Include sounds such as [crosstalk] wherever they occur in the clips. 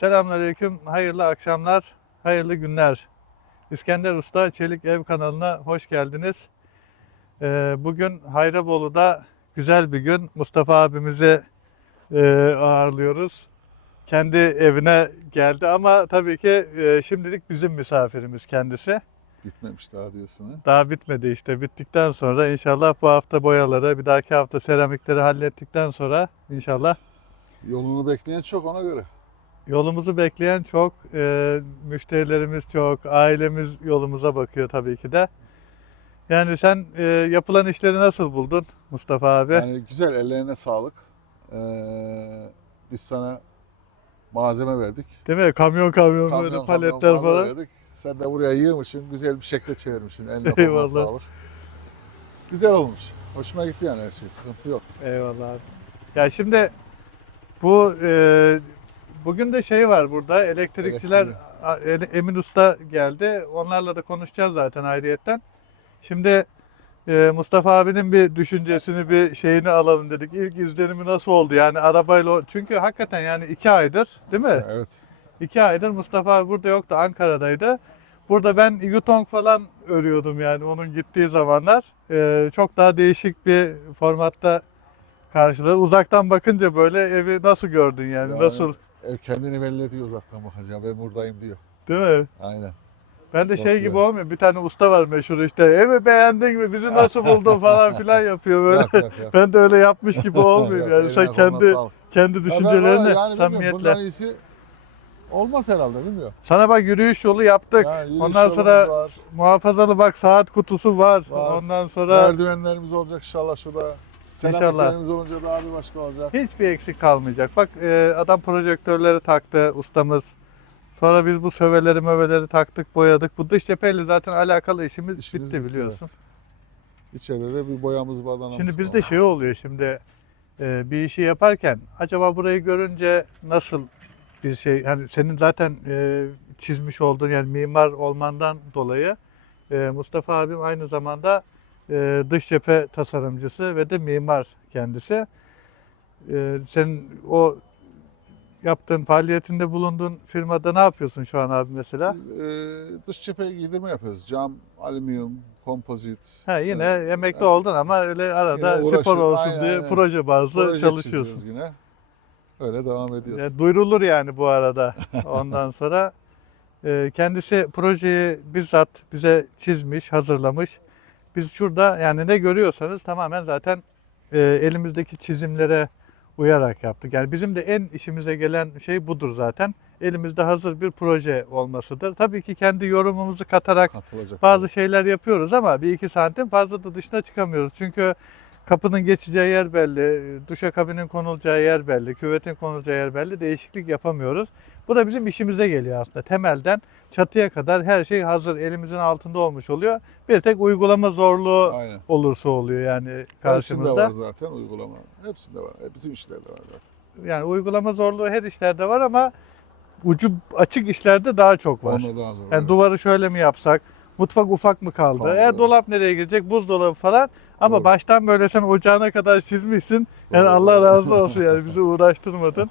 Selamünaleyküm, hayırlı akşamlar, hayırlı günler. İskender Usta Çelik Ev kanalına hoş geldiniz. Ee, bugün Hayrabolu'da güzel bir gün. Mustafa abimizi e, ağırlıyoruz. Kendi evine geldi ama tabii ki e, şimdilik bizim misafirimiz kendisi. Bitmemiş daha diyorsun ha? Daha bitmedi işte. Bittikten sonra inşallah bu hafta boyaları, bir dahaki hafta seramikleri hallettikten sonra inşallah Yolunu bekleyen çok ona göre. Yolumuzu bekleyen çok, e, müşterilerimiz çok, ailemiz yolumuza bakıyor tabii ki de. Yani sen e, yapılan işleri nasıl buldun Mustafa abi? Yani güzel ellerine sağlık. Ee, biz sana malzeme verdik. Değil mi? Kamyon kamyon, Kamyon, böyle kamyon paletler mal falan. verdik. Sen de buraya yığmışsın, güzel bir şekle çevirmişsin. Eline Eyvallah. sağlık. Güzel olmuş. Hoşuma gitti yani her şey, sıkıntı yok. Eyvallah abi. Ya şimdi bu e, bugün de şey var burada elektrikçiler Elektriği. a- E- Emin Usta geldi. Onlarla da konuşacağız zaten ayrıyetten. Şimdi e, Mustafa abinin bir düşüncesini bir şeyini alalım dedik. İlk izlenimi nasıl oldu? Yani arabayla çünkü hakikaten yani iki aydır değil mi? Evet. İki aydır Mustafa abi burada yoktu Ankara'daydı. Burada ben Yutong falan örüyordum yani onun gittiği zamanlar. Ee, çok daha değişik bir formatta karşıladı. Uzaktan bakınca böyle evi nasıl gördün yani? Yani- Nasıl? Ev kendini belli ediyor uzaktan bakınca. Ben buradayım diyor. Değil mi? Aynen. Ben de Çok şey güzel. gibi olmuyor. Bir tane usta var meşhur işte. Evi beğendin mi? Bizi nasıl buldun falan [laughs] filan yapıyor böyle. Yok, yok, yok. Ben de öyle yapmış gibi Yok, yani. Sen kendi kendi düşüncelerini yani samimiyetle. Bundan iyisi olmaz herhalde bilmiyorum. Sana bak yürüyüş yolu yaptık. Ya, yürüyüş Ondan sonra var. muhafazalı bak saat kutusu var. Var. Ondan sonra Merdivenlerimiz olacak inşallah şurada. Seramiklerimiz olunca daha bir başka olacak. hiçbir eksik kalmayacak. Bak e, adam projektörleri taktı ustamız. Sonra biz bu söveleri möveleri taktık, boyadık. Bu dış cepheyle zaten alakalı işimiz, İşimiz bitti biliyorsun. evet. İçeride de bir boyamız var. Şimdi bizde şey oluyor şimdi e, bir işi yaparken acaba burayı görünce nasıl bir şey hani senin zaten e, çizmiş olduğun yani mimar olmandan dolayı e, Mustafa abim aynı zamanda e, dış cephe tasarımcısı ve de mimar kendisi. E, senin o yaptığın faaliyetinde bulunduğun firmada ne yapıyorsun şu an abi mesela? Biz, e, dış cephe giydirme yapıyoruz. Cam, alüminyum, kompozit. Ha yine Evet, emekli evet. oldun ama öyle arada spor olsun Aynen, diye aynen. proje bazlı Proje çalışıyorsun. yine. Öyle devam ediyoruz. Ya, duyurulur yani bu arada. [laughs] Ondan sonra e, kendisi projeyi bizzat bize çizmiş, hazırlamış. Biz şurada yani ne görüyorsanız tamamen zaten e, elimizdeki çizimlere uyarak yaptık. Yani bizim de en işimize gelen şey budur zaten. Elimizde hazır bir proje olmasıdır. Tabii ki kendi yorumumuzu katarak Katılacak. bazı şeyler yapıyoruz ama bir iki santim fazla da dışına çıkamıyoruz. Çünkü kapının geçeceği yer belli, duşakabinin konulacağı yer belli, küvetin konulacağı yer belli. Değişiklik yapamıyoruz. Bu da bizim işimize geliyor aslında. Temelden çatıya kadar her şey hazır elimizin altında olmuş oluyor. Bir tek uygulama zorluğu Aynen. olursa oluyor yani Hepsinde karşımızda. var zaten uygulama. Hepsinde var. E, Bütün işlerde var zaten. Yani uygulama zorluğu her işlerde var ama ucu açık işlerde daha çok var. Onunla daha zor. Yani evet. duvarı şöyle mi yapsak? Mutfak ufak mı kaldı? Kaldı, E, dolap nereye girecek? Buzdolabı falan. Ama Doğru. baştan böyle sen ocağına kadar çizmişsin. Yani Doğru, Allah razı [laughs] olsun yani bizi uğraştırmadın.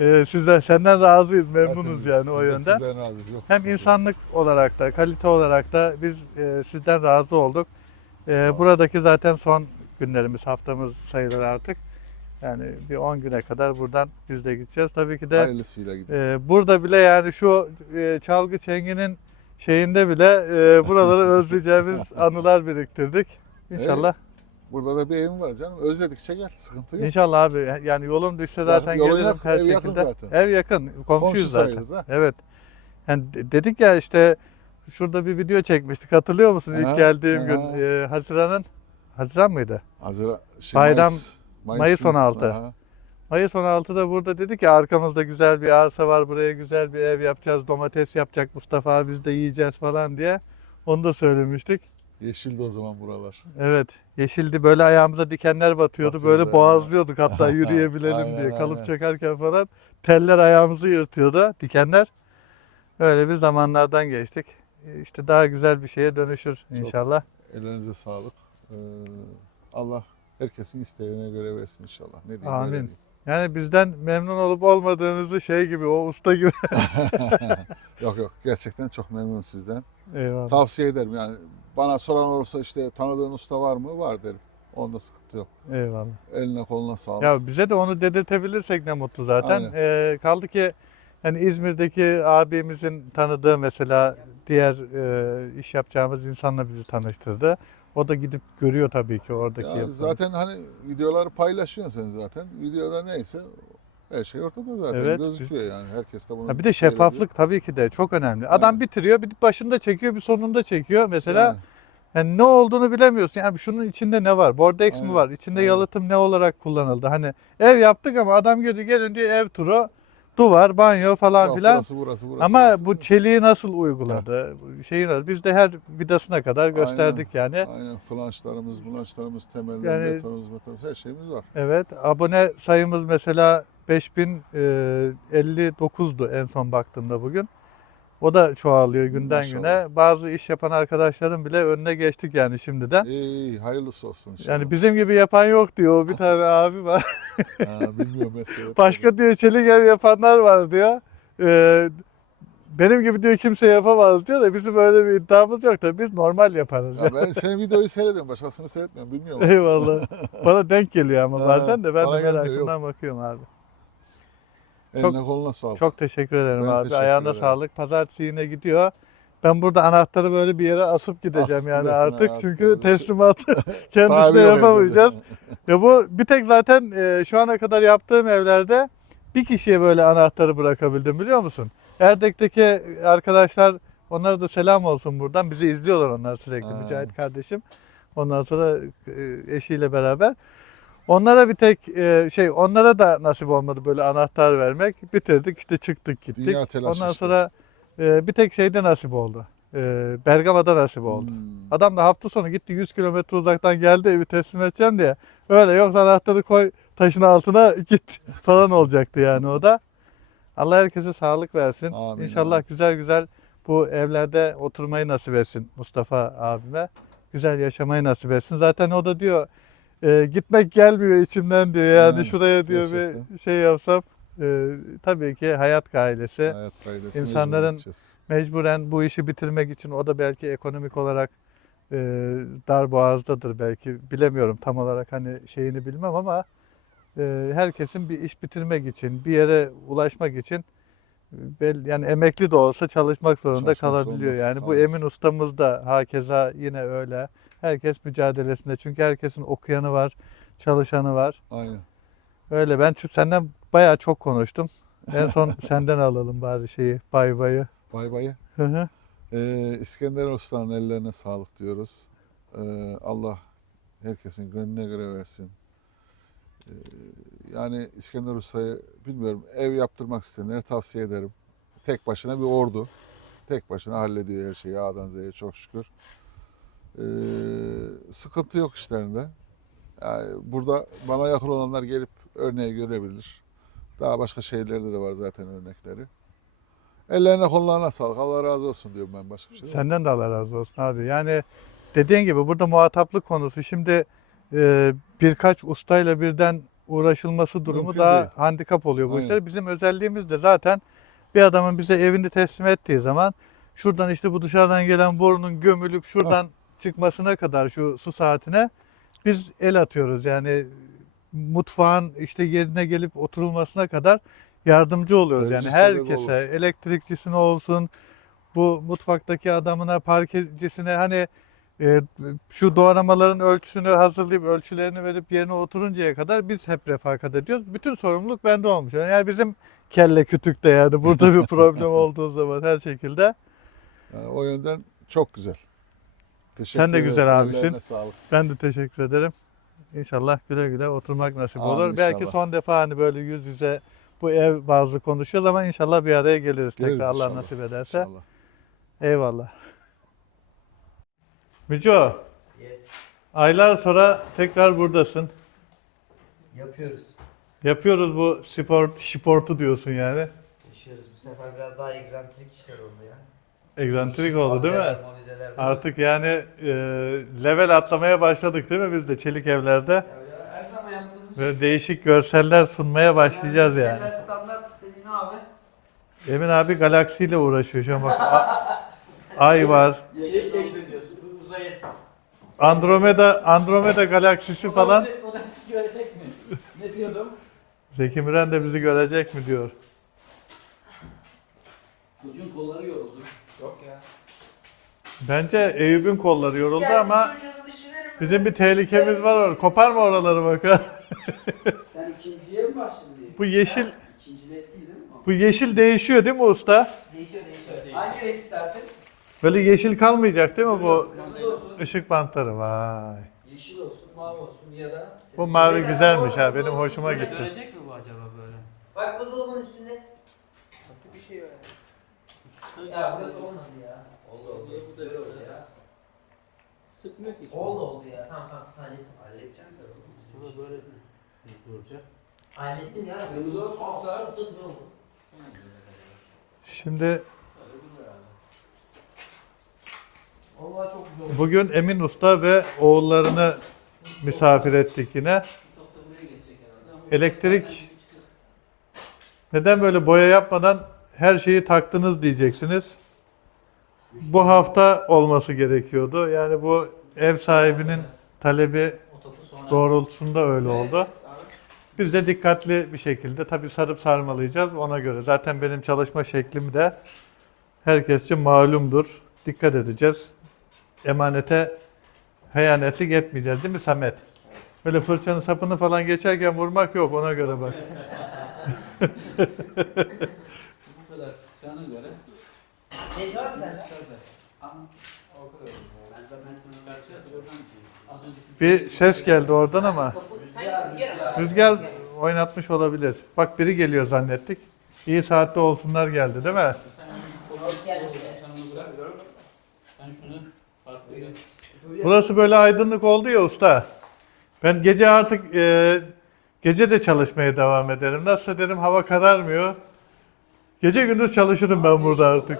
Ee, sizden senden razıyız, memnunuz Hepimiz, yani o biz de yönden. Sizden razıyız. Yok, Hem yok. insanlık olarak da, kalite olarak da biz e, sizden razı olduk. E, Sağ ol. buradaki zaten son günlerimiz, haftamız sayılır artık. Yani bir 10 güne kadar buradan biz de gideceğiz. Tabii ki de Hayırlısıyla ee, burada bile yani şu e, çalgı çenginin şeyinde bile e, buraları [laughs] özleyeceğimiz anılar biriktirdik. İnşallah. Burada da bir evim var canım. Özledikçe gel. Sıkıntı yok. İnşallah abi. Yani yolum düşse zaten yolun gelirim yakın, her ev yakın şekilde. zaten. Ev yakın. Komşuyuz Komşu zaten. sayılırız ha. Evet. Yani de- dedik ya işte şurada bir video çekmiştik. Hatırlıyor musun ilk Aha, geldiğim gün e, Haziran'ın Haziran mıydı? Hazır, şey, Bayram- Mayıs, Mayıs 16. aha. Mayıs 16'da burada dedik ya arkamızda güzel bir arsa var. Buraya güzel bir ev yapacağız. Domates yapacak Mustafa biz de yiyeceğiz falan diye. Onu da söylemiştik. Yeşildi o zaman buralar. Evet. Yeşildi böyle ayağımıza dikenler batıyordu. Batıyordu, böyle boğazlıyorduk hatta [laughs] yürüyebilelim Aynen, diye. Kalıp aynen. çekerken falan. Teller ayağımızı yırtıyordu. Dikenler. Öyle bir zamanlardan geçtik. İşte daha güzel bir şeye dönüşür inşallah. Ellerinize sağlık. Ee, Allah herkesin isteğine göre versin inşallah. Ne diyeyim, Amin. diyeyim. Yani bizden memnun olup olmadığınızı şey gibi o usta gibi. [laughs] yok yok gerçekten çok memnunum sizden. Eyvallah. Tavsiye ederim yani bana soran olursa işte tanıdığın usta var mı? Var derim. Onda sıkıntı yok. Eyvallah. Eline koluna sağlık. Ya bize de onu dedirtebilirsek ne mutlu zaten. Aynen. Ee, kaldı ki yani İzmir'deki abimizin tanıdığı mesela diğer e, iş yapacağımız insanla bizi tanıştırdı. O da gidip görüyor tabii ki oradaki Ya yapıları. zaten hani videoları paylaşıyorsun sen zaten. Videoda neyse her şey ortada zaten Evet. gözüküyor yani. Herkes de bunu Ha bir de seyrediyor. şeffaflık tabii ki de çok önemli. Adam Aynen. bitiriyor, bir başında çekiyor, bir sonunda çekiyor. Mesela Yani, yani ne olduğunu bilemiyorsun. Yani şunun içinde ne var? Bordex mi Aynen, var? İçinde aynen. yalıtım ne olarak kullanıldı? Hani ev yaptık ama adam gördü gelin diyor ev turu, duvar, banyo falan filan. burası burası burası. Ama burası. bu çeliği nasıl uyguladı? Şeyi nasıl? Biz de her vidasına kadar gösterdik yani. Aynen flanşlarımız, bulançlarımız, temeller, Yani- betonumuz, betonumuz her şeyimiz var. Evet. Abone sayımız mesela 5059'du en son baktığımda bugün. O da çoğalıyor günden Maşallah. güne. Bazı iş yapan arkadaşların bile önüne geçtik yani şimdiden. İyi, iyi hayırlısı olsun inşallah. Yani bizim gibi yapan yok diyor. Bir [laughs] tane abi var. Ha, bilmiyorum mesela. [laughs] Başka diyor çelik ev yapanlar var diyor. Ee, benim gibi diyor kimse yapamaz diyor da bizim öyle bir iddiamız yok da biz normal yaparız. Ya ben [laughs] senin videoyu seyrediyorum, başkasını seyretmiyorum, bilmiyorum. Eyvallah. Bana denk geliyor ama bazen de ben de merakımdan bakıyorum abi. Eline koluna sağlık. Çok teşekkür ederim Ben abi. teşekkür Ayağına ederim. sağlık. Pazartesi yine gidiyor. Ben burada anahtarı böyle bir yere asıp gideceğim Asıp yani artık hayatım, çünkü teslimatı [laughs] [laughs] kendisine yapamayacağız. Ya bu bir tek zaten e, şu ana kadar yaptığım evlerde bir kişiye böyle anahtarı bırakabildim biliyor musun? Erdek'teki arkadaşlar onlara da selam olsun buradan. Bizi izliyorlar onlar sürekli Ha. Mücahit kardeşim. Ondan sonra e, eşiyle beraber. Onlara bir tek e, şey onlara da nasip olmadı böyle anahtar vermek. Bitirdik işte çıktık gittik. Dünya telaşı Ondan işte. sonra e, bir tek şeyde nasip oldu. E, Bergama'da nasip oldu. Hmm. Adam da hafta sonu gitti 100 kilometre uzaktan geldi evi teslim edeceğim diye. Öyle yoksa anahtarı koy taşın altına [laughs] git falan olacaktı yani o da. Allah herkese sağlık versin. Amin, İnşallah amin. güzel güzel bu evlerde oturmayı nasip etsin Mustafa abime. Güzel yaşamayı nasip etsin. Zaten o da diyor e, gitmek gelmiyor içimden diyor. Yani Yani, şuraya diyor gerçekten. bir şey yapsam. E, tabii ki hayat gailesi. Hayat gayresi İnsanların- mecburen bu işi bitirmek için o da belki ekonomik olarak e, dar boğazdadır belki bilemiyorum tam olarak hani şeyini bilmem ama e, herkesin bir iş bitirmek için bir yere ulaşmak için e, bel, yani emekli de olsa çalışmak zorunda Çalışmak kalabiliyor. zorundasın, Yani bu. Emin ustamız da hakeza yine öyle. Herkes mücadelesinde çünkü herkesin okuyanı var, çalışanı var. Aynen. Öyle ben çünkü senden bayağı çok konuştum. En son [laughs] senden alalım bari şeyi bay bayı. Bay bay. Hı hı. Ee, İskender Usta'nın ellerine sağlık diyoruz. Ee, Allah herkesin gönlüne göre versin. Ee, yani İskender Usta'yı bilmiyorum ev yaptırmak isteyenlere tavsiye ederim. Tek başına bir ordu. Tek başına hallediyor her şeyi A'dan Z'ye çok şükür. Ee, sıkıntı yok işlerinde. Yani burada bana yakın olanlar gelip örneği görebilir. Daha başka şehirlerde de var zaten örnekleri. Ellerine kollarına sağlık. Allah razı olsun diyorum ben başka bir şey. Senden de Allah razı olsun abi. Yani dediğin gibi burada muhataplık konusu. Şimdi e, birkaç ustayla birden uğraşılması durumu Mümkün daha değil. handikap oluyor bu Aynen. işler. Bizim özelliğimiz de zaten bir adamın bize evini teslim ettiği zaman şuradan işte bu dışarıdan gelen borunun gömülüp şuradan çıkmasına kadar şu su saatine biz el atıyoruz. Yani mutfağın işte yerine gelip oturulmasına kadar yardımcı oluyoruz. Tercih yani herkese, olur. elektrikçisine olsun, bu mutfaktaki adamına, parkecisine hani e, şu doğramaların ölçüsünü hazırlayıp ölçülerini verip yerine oturuncaya kadar biz hep refakat ediyoruz. Bütün sorumluluk bende olmuş. Yani bizim kelle kütükte yani burada bir [laughs] problem olduğu zaman her şekilde. Yani o yönden çok güzel. Teşekkür Sen de güzel abisin. Ellerine sağlık. Ben de teşekkür ederim. İnşallah güle güle oturmak nasip Amin olur. Belki inşallah. son defa hani böyle yüz yüze bu ev bazı konuşuyoruz ama inşallah bir araya geliriz, Geliriz tekrar Allah inşallah. nasip ederse. İnşallah. Eyvallah. Müco, Yes. aylar sonra tekrar buradasın. Yapıyoruz. Yapıyoruz bu spor, sportu diyorsun yani. Yaşıyoruz. Bu sefer biraz daha egzantrik işler oldu ya. Egzantrik oldu değil mi? Artık yani e, level atlamaya başladık değil mi biz de çelik evlerde? Ya, ya, her zaman yaptığımız Böyle değişik görseller sunmaya başlayacağız yani. Şeyler standart istediğin abi. Emin abi galaksiyle uğraşıyor şu an bak. A- [laughs] Ay var. Şey keşfediyorsun. Uzayı. Andromeda Andromeda galaksisi falan. O da, o da bizi görecek mi? Ne diyordum? Zeki Müren de bizi görecek mi diyor. Çocuğun kolları. Yok. Bence Eyüp'ün kolları yoruldu ama çocuğunu bizim bir tehlikemiz var orada. Koparma oraları bakın. [laughs] Sen ikinciye mi başladın? Bu yeşil İkincilik değil değil mi bu yeşil değişiyor değil mi usta? Değişiyor değişiyor. Değişiyor. Hangi renk istersin? Böyle yeşil kalmayacak değil mi bu Kırmızı olsun, ışık bantları? Vay. yeşil olsun, mavi olsun ya da... Bu mavi güzelmiş ha benim hoşuma Böyle gitti. Görecek mi bu acaba böyle? Bak buzdolabının üstünde. Nasıl bir şey var ya? Ya burası olmadı ya. Oldu oldu. Bu da böyle ya. Sıkmıyor ki. Oldu oldu ya. Tamam tamam hallettim. Halledeceğim de oğlum. Sonra böyle duracak. Hallettim ya. Kırmızı olsun. Çok da güzel oldu. Şimdi bugün Emin Usta ve oğullarını misafir ettik yine. Ama- Elektrik neden böyle boya yapmadan her şeyi taktınız diyeceksiniz. Bu hafta olması gerekiyordu. Yani bu ev sahibinin talebi doğrultusunda öyle oldu. Biz de dikkatli bir şekilde tabii sarıp sarmalayacağız ona göre. Zaten benim çalışma şeklim de herkesçe malumdur. Dikkat edeceğiz. Emanete heyanetlik etmeyeceğiz değil mi Samet? Böyle fırçanın sapını falan geçerken vurmak yok ona göre bak. [laughs] Bu kadar sıkacağına göre Ne var mı Bir ses geldi oradan ama rüzgar mı? rüzgar oynatmış olabilir. Bak biri geliyor zannettik. İyi saatte olsunlar geldi değil mi? Burası böyle aydınlık oldu ya usta. Ben gece artık e, gece de çalışmaya devam ederim. Nasıl dedim hava kararmıyor. Gece gündüz çalışırım ben burada artık.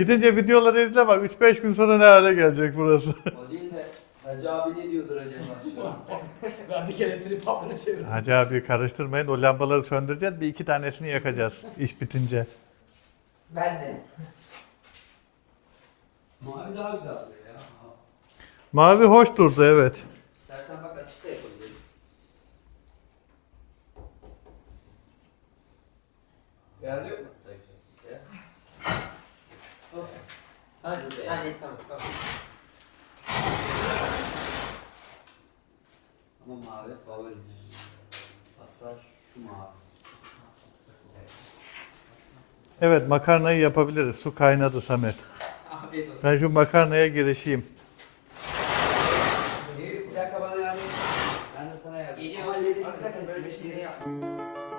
Gidince videoları izle bak 3-5 gün sonra ne hale gelecek burası. O değil de Hacı abi ne diyordur acaba şu [laughs] an? Verdik elektriği pamuğunu çevir. Hacı abi karıştırmayın o lambaları söndüreceğiz bir iki tanesini yakacağız iş bitince. Ben de. Mavi daha güzel ya. Mavi hoş durdu evet. Sadece beyaz. Yani tamam tamam. Ama mavi favori. Hatta şu mavi. Evet makarnayı yapabiliriz. Su kaynadı Samet. Ben şu makarnaya girişeyim. Bir dakika bana yardım et. Ben de sana yardım edeyim. Geliyor. Ama lezzetli de kaliteli.